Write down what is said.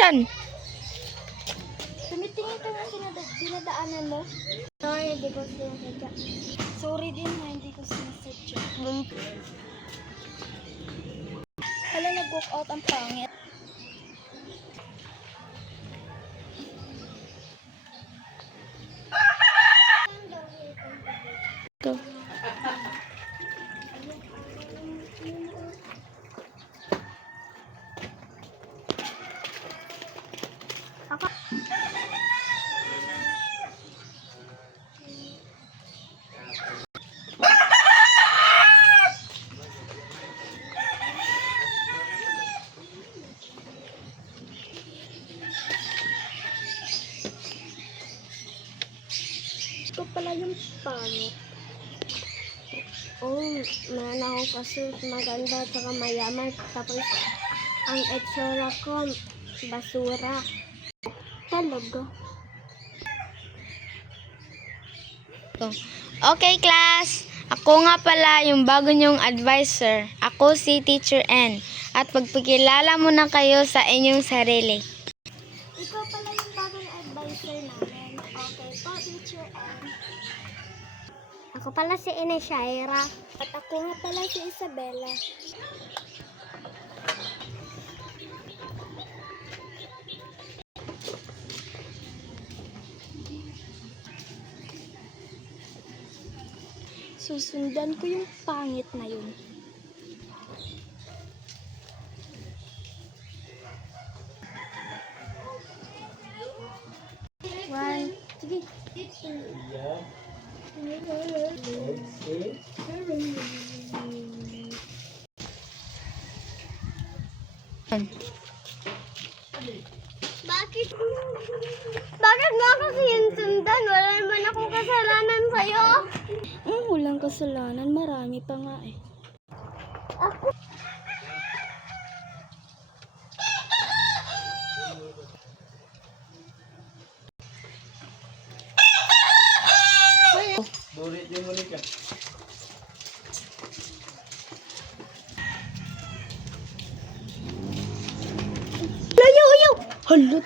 Tan. Tumitingin ka nga dinadaanan mo. Sorry, hindi ko sinasadya. Sorry din na hindi ko sinasadya. Hala, nag-walk out ang pangit. Go. Ito pala yung pangit. Oh, meron ako kasi maganda at saka mayaman. Tapos, ang itsura ko, basura. Talaga. Okay, class. Ako nga pala yung bago niyong advisor. Ako si Teacher N. At pagpakilala muna kayo sa inyong sarili. Ikaw pala yung bagong advisor namin. Okay po, Teacher N. Ako pala si Ine Shaira. At ako nga pala si Isabella. Susundan ko yung pangit na yun. One, sige. Bakit mo ako sinundan? Wala naman akong kasalanan sa'yo. Walang kasalanan. Marami pa nga eh. Ako. Burit ni Monica. Layo, ayaw! Hala,